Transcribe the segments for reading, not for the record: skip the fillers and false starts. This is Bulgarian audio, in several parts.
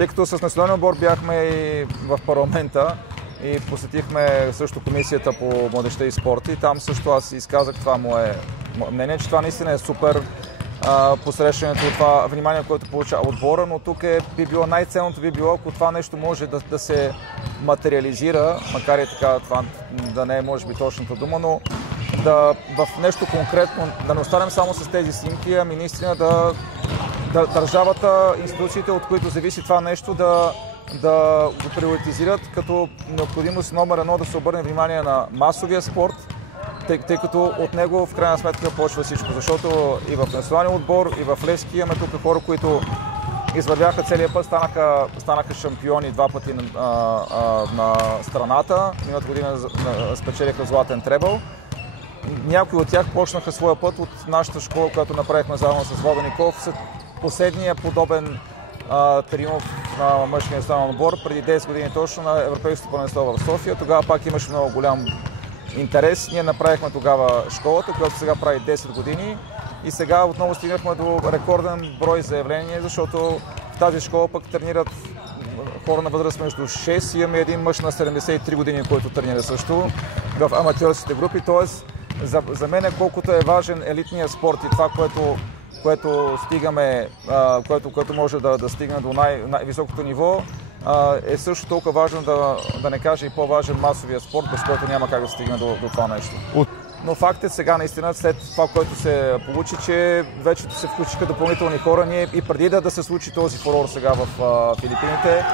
Тъй като с националния отбор бяхме и в парламента и посетихме също комисията по младежта и спорта и там също аз изказах това мое мнение, че това наистина е супер посрещането и това внимание, което получава отбора, но тук би било най-ценното би било, ако това нещо може да се материализира, макар и така това да не е може би точната дума, но в нещо конкретно, да не останем само с тези снимки, ами наистина държавата, институциите, от които зависи това нещо, да го приоритизират като необходимост номер едно да се обърне внимание на масовия спорт, тъй като от него в крайна сметка почва всичко. Защото и в националния отбор, и в Левски имаме тук хора, които извървяха целия път, станаха шампиони два пъти на страната. Миналата година спечелиха златен требъл. Някои от тях почнаха своя път от нашата школа, която направихме заедно с Владо Николов. Последния подобен триумф на мъжкия национален отбор преди 10 години точно на Европейското първенство в София. Тогава пак имаше много голям интерес. Ние направихме тогава школата, която сега прави 10 години и сега отново стигнахме до рекорден брой заявления, защото в тази школа пък тренират хора на възраст между 6 и имаме един мъж на 73 години, който тренира също в аматьорските групи. Тоест, за мен колкото е важен елитният спорт и това, което стигаме, което може да стигне до най-високото ниво, е също толкова важно да не кажа и по-важен масовия спорт, без който няма как да стигне до това нещо. Но факт е сега наистина, след това, което се получи, че вече се включиха допълнителни хора. Ние и преди да се случи този фурор сега в Филипините,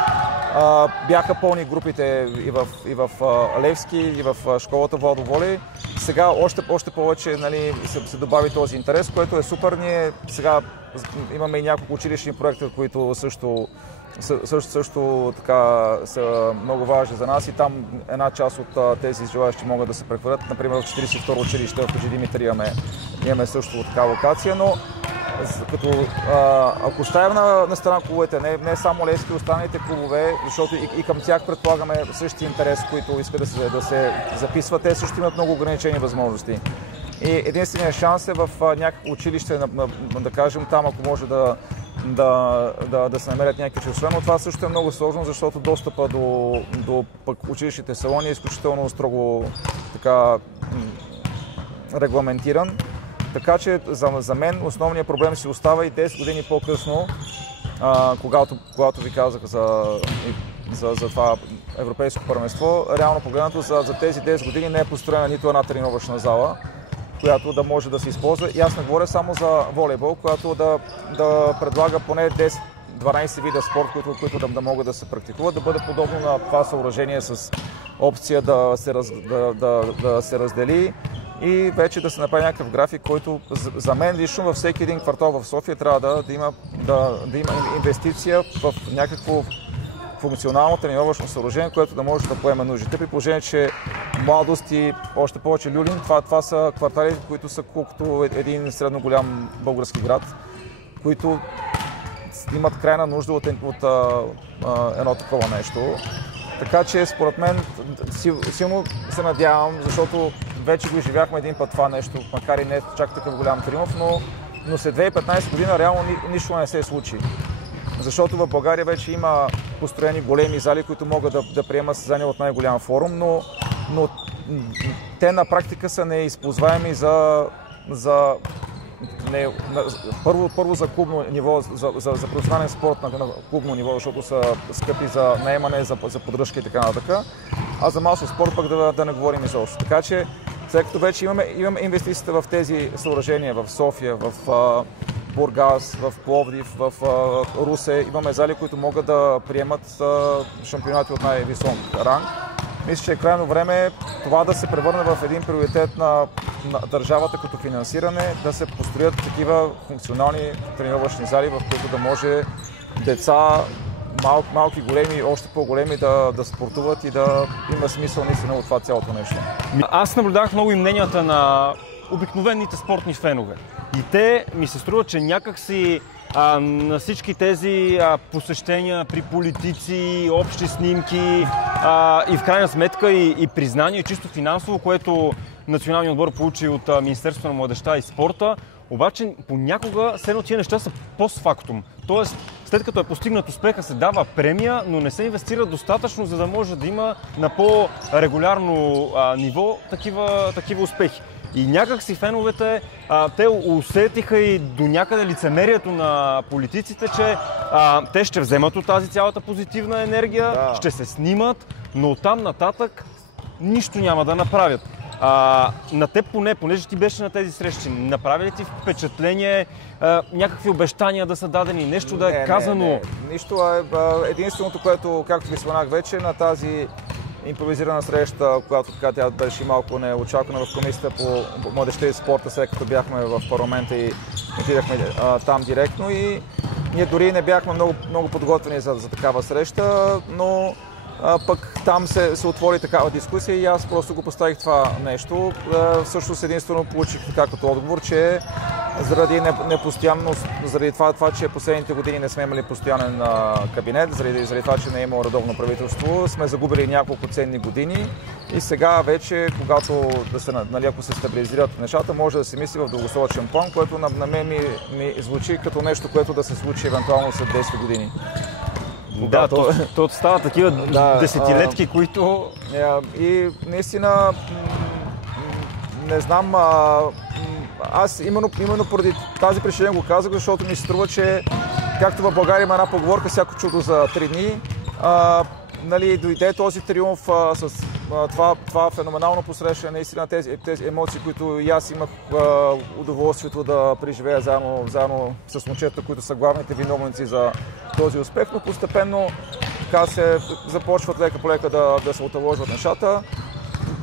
бяха пълни групите и в Левски, и в школата Владо Волей. Сега още повече се добави този интерес, което е супер. Ние сега имаме и няколко училищни проекта, които също така са много важни за нас и там една част от тези желаящи могат да се прехвърлят. Например, в 42-ро училище в Хаджи Димитър имаме също така локация, но ако оставим на страна клубовете, не само Левски, останалите клубове, защото и към тях предполагаме същия интерес, които искат да се записват, те също имат много ограничени възможности. И единственият шанс е в някакво училище, да кажем там, ако може да се намерят някакви членове, но това също е много сложно, защото достъпа до училищните салони е изключително строго така регламентиран. Така че за мен основният проблем си остава и 10 години по-късно, когато ви казах за това европейско първенство, реално погледнато за тези 10 години не е построена нито една тренировъчна зала, която да може да се използва. И аз не говоря само за волейбол, която да предлага поне 10-12 вида спорт, които да могат да се практикуват, да бъде подобно на това съоръжение с опция да се раздели и вече да се направи някакъв график, който за мен лично във всеки един квартал в София трябва да има инвестиция в някакво функционално тренировъчно съоръжение, което да може да поеме нуждите. При положение, че Младост и още повече Люлин, това са квартали, които са колкото един средно голям български град, които имат крайна нужда от едно такова нещо. Така че според мен силно се надявам, защото вече го изживяхме един път това нещо, макар и не чак такъв голям триумф, но след 2015 година реално нищо не се случи. Защото в България вече има построени големи зали, които могат да приемат състезания от най-голям форум, но те на практика са неизползваеми първо за клубно ниво, за професионален спорт на клубно ниво, защото са скъпи за наемане, за поддръжка и така нататък, а за масов спорт пък да не говорим изобщо. Така че, след като вече имаме инвестициите в тези съоръжения в София, в Бургас, в Пловдив, в Русе, имаме зали, които могат да приемат шампионати от най-висок ранг. Мисля, че е крайно време това да се превърне в един приоритет на държавата като финансиране, да се построят такива функционални тренировъчни зали, в които да може деца, малки, големи, още по-големи да спортуват и да има смисъл наистина от това цялото нещо. Аз наблюдавах много и мненията на обикновените спортни фенове. И те ми се струва, че някакси на всички тези посещения при политици, общи снимки и в крайна сметка и признание чисто финансово, което националният отбор получи от Министерството на младежта и спорта, обаче понякога следно тия неща са постфактум. Тоест, след като е постигнат успеха, се дава премия, но не се инвестира достатъчно, за да може да има на по-регулярно ниво такива успехи. И някак си феновете, те усетиха и до някъде лицемерието на политиците, че те ще вземат от тази цялата позитивна енергия, ще се снимат, но оттам нататък нищо няма да направят. На теб понеже ти беше на тези срещи, направи ли ти впечатление някакви обещания да са дадени, нещо да е казано? Не. Нищо. Единственото, което, както ви споменах вече, на тази импровизирана среща, която така тя беше малко неочаквана в комисията по младежта и спорта, след като бяхме в парламента и отидахме там директно и ние дори не бяхме много подготвени за такава среща, но пък там се отвори такава дискусия и аз просто го поставих това нещо. Всъщност единствено получих така като отговор, че заради непостоянност, заради това, че последните години не сме имали постоянен кабинет, заради това, че не е имало редовно правителство, сме загубили няколко ценни години и сега вече, когато ако се стабилизират нещата, може да се мисли в дългосрочен план, което на мен ми звучи като нещо, което да се случи евентуално след 10 години. Да, то става такива десетилетки, които... И наистина, не знам, аз именно поради тази причина го казах, защото ми се струва, че както в България има една поговорка, всяко чудо за 3 дни, дойде този триумф с това феноменално посрещане, наистина тези емоции, които и аз имах удоволствието да преживея заедно с момчета, които са главните виновници за този успех, но постепенно така се започват лека по лека да се оталожват нещата.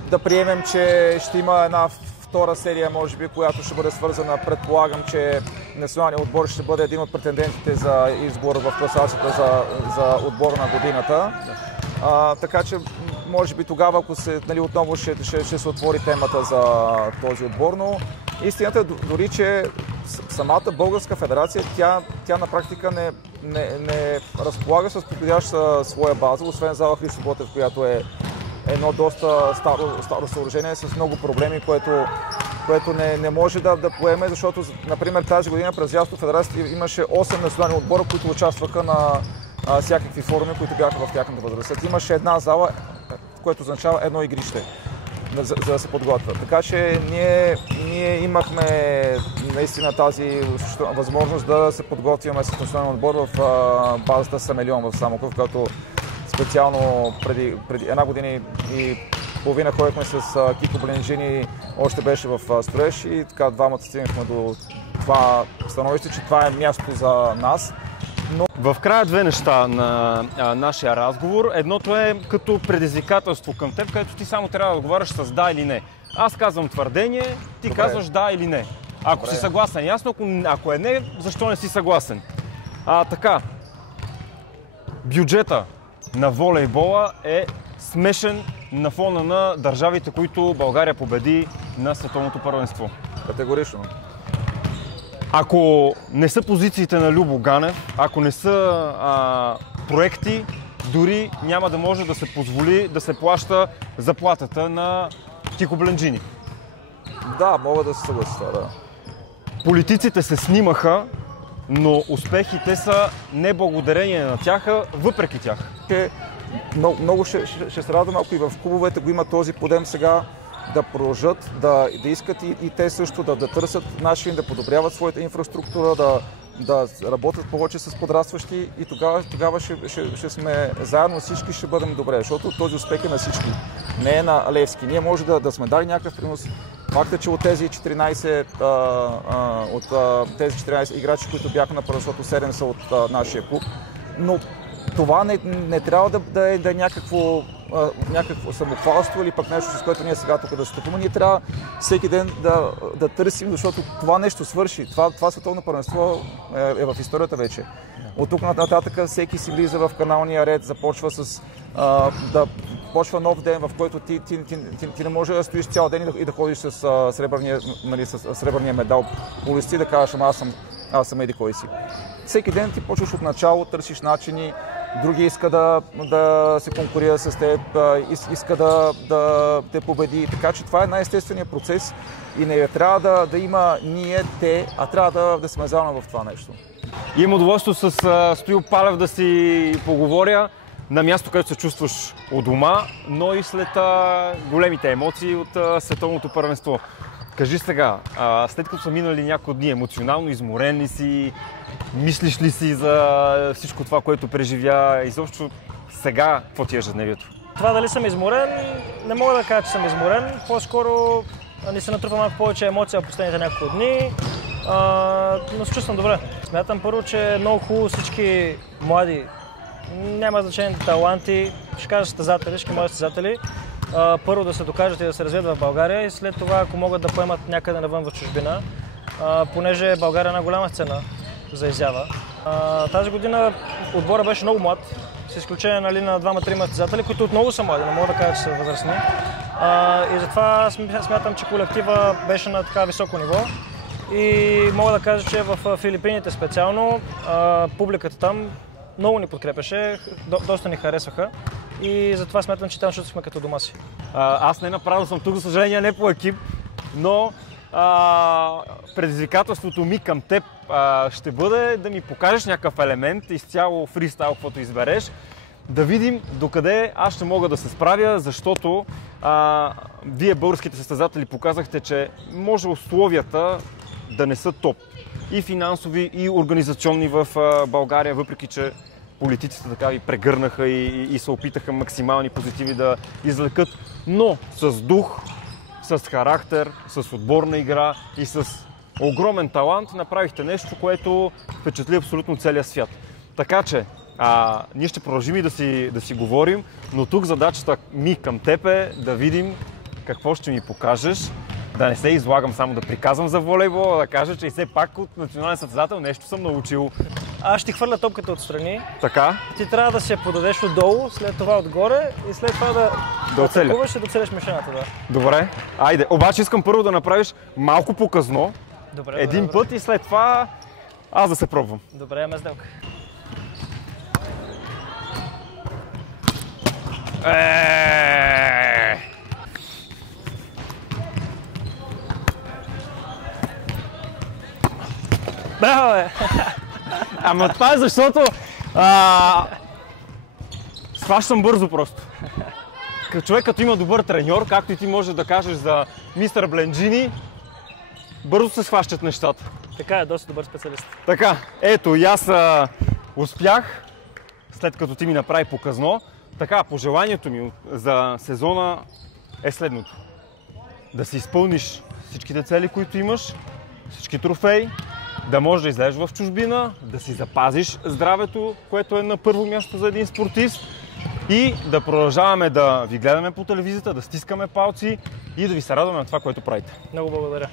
Да приемем, че ще има една втора серия, може би, която ще бъде свързана. Предполагам, че националният отбор ще бъде един от претендентите за избор в класацията за отбор на годината. Така че, може би тогава, ако отново ще се отвори темата за този отбор, но истината е дори, че самата българска федерация, тя на практика не разполага с подходяща своя база, освен зала Христо Ботев, която е едно доста старо съоръжение с много проблеми, което не може да поеме, защото, например, тази година през Лятото федерацията имаше 8 национални отбора, които участваха на всякакви форуми, които бяха в тяхната възраст. Имаше една зала, което означава едно игрище, за да се подготвят. Така че ние имахме наистина тази възможност да се подготвяме с национален отбор в базата Самелион в Самоков, като специално преди една година и половина ходихме с Кико Бленджини, още беше в строеж и така двамата стигнахме до това становище, че това е място за нас. Но... В края две неща на нашия разговор. Едното е като предизвикателство към теб, където ти само трябва да отговаряш с да или не. Аз казвам твърдение, ти казваш да или не. Ако си съгласен, ясно, ако е не, защо не си съгласен? Така, бюджета на волейбола е смешен на фона на държавите, които България победи на световното първенство. Категорично. Ако не са позициите на Любо Ганев, ако не са проекти, дори няма да може да се позволи да се плаща заплатата на Кико Бленджини. Да, мога да се съглася, да. Политиците се снимаха, но успехите са не благодарение на тях, въпреки тях. Много ще се радвам, ако и в клубовете го има този подем сега, да продължат, да искат и те също да търсят начин, да подобряват своята инфраструктура, да работят повече с подрастващи и тогава ще сме заедно, всички ще бъдем добре, защото този успех е на всички, не е на Левски. Ние може да сме дали някакъв принос. Факт е, че от тези 14 играчи, които бяха на първенството, 7 са от нашия клуб, но това не трябва да е някакво самохвалство или пък нещо, с което ние сега тук да стъпваме. Ние трябва всеки ден да търсим, защото това нещо свърши. Това световно първенство е в историята вече. От тук нататък всеки си влиза в каналния ред, започва почва нов ден, в който ти не можеш да стоиш цял ден и да ходиш с сребърния медал по листи, да кажеш, аз съм еди кой си. Всеки ден ти почваш от начало, търсиш начини, други иска да се конкурира с теб, иска да те победи. Така че това е най-естественият процес и не трябва да има ние, те, а трябва да сме заедно в това нещо. Имам удоволствие с Стоил Палев да си поговоря на място, където се чувстваш у дома, но и след големите емоции от световното първенство. Кажи сега, след като са минали няколко дни, емоционално изморен ли си, мислиш ли си за всичко това, което преживя, изобщо сега какво ти е ежедневието? Това дали съм изморен, не мога да кажа, че съм изморен, по-скоро ни се натрупа малко повече емоция в последните няколко дни, но се чувствам добре. Смятам първо, че е много хубаво всички млади, няма значение таланти, ще кажа състезатели, всички млади състезатели, първо да се докажат и да се развият в България и след това, ако могат да поемат някъде навън в чужбина, понеже България е една голяма сцена за изява. Тази година отбора беше много млад, с изключение на двама-трима състезатели, които отново са млади, не мога да кажа, че са възрастни. И затова смятам, че колектива беше на така високо ниво. И мога да кажа, че в Филипините специално публиката там много ни подкрепеше, доста ни харесваха и затова смятам, че там ще сме като дома си. Аз не направо съм тук, за съжаление, не по екип, но предизвикателството ми към теб ще бъде да ми покажеш някакъв елемент, изцяло фристайл, каквото избереш, да видим докъде аз ще мога да се справя, защото вие, българските състезатели, показахте, че може условията да не са топ. И финансови, и организационни в България, въпреки че политиците така ви прегърнаха и се опитаха максимални позитиви да извлекат, но с дух, с характер, с отборна игра и с огромен талант направихте нещо, което впечатли абсолютно целия свят. Така че ние ще продължим и да си говорим, но тук задачата ми към теб е да видим какво ще ми покажеш, да не се излагам само да приказвам за волейбол, да кажа, че и все пак от национален състезател нещо съм научил. Аз ще хвърля топката отстрани. Така. Ти трябва да се подадеш отдолу, след това отгоре и след това да атакуваш и да целеш мишената. Да. Добре, айде. Обаче искам първо да направиш малко показно. Добре, един път и след това аз да се пробвам. Добре, имаме сделка. Браво, бе! Ама това е защото схващам бързо просто. Човек като има добър треньор, както и ти можеш да кажеш за мистер Бленджини, бързо се схващат нещата. Така е, доста добър специалист. Така, ето и аз успях, след като ти ми направи показно. Така, пожеланието ми за сезона е следното. Да си изпълниш всичките цели, които имаш, всички трофеи, да можеш да излезеш в чужбина, да си запазиш здравето, което е на първо място за един спортист и да продължаваме да ви гледаме по телевизията, да стискаме палци и да ви се радваме на това, което правите. Много благодаря.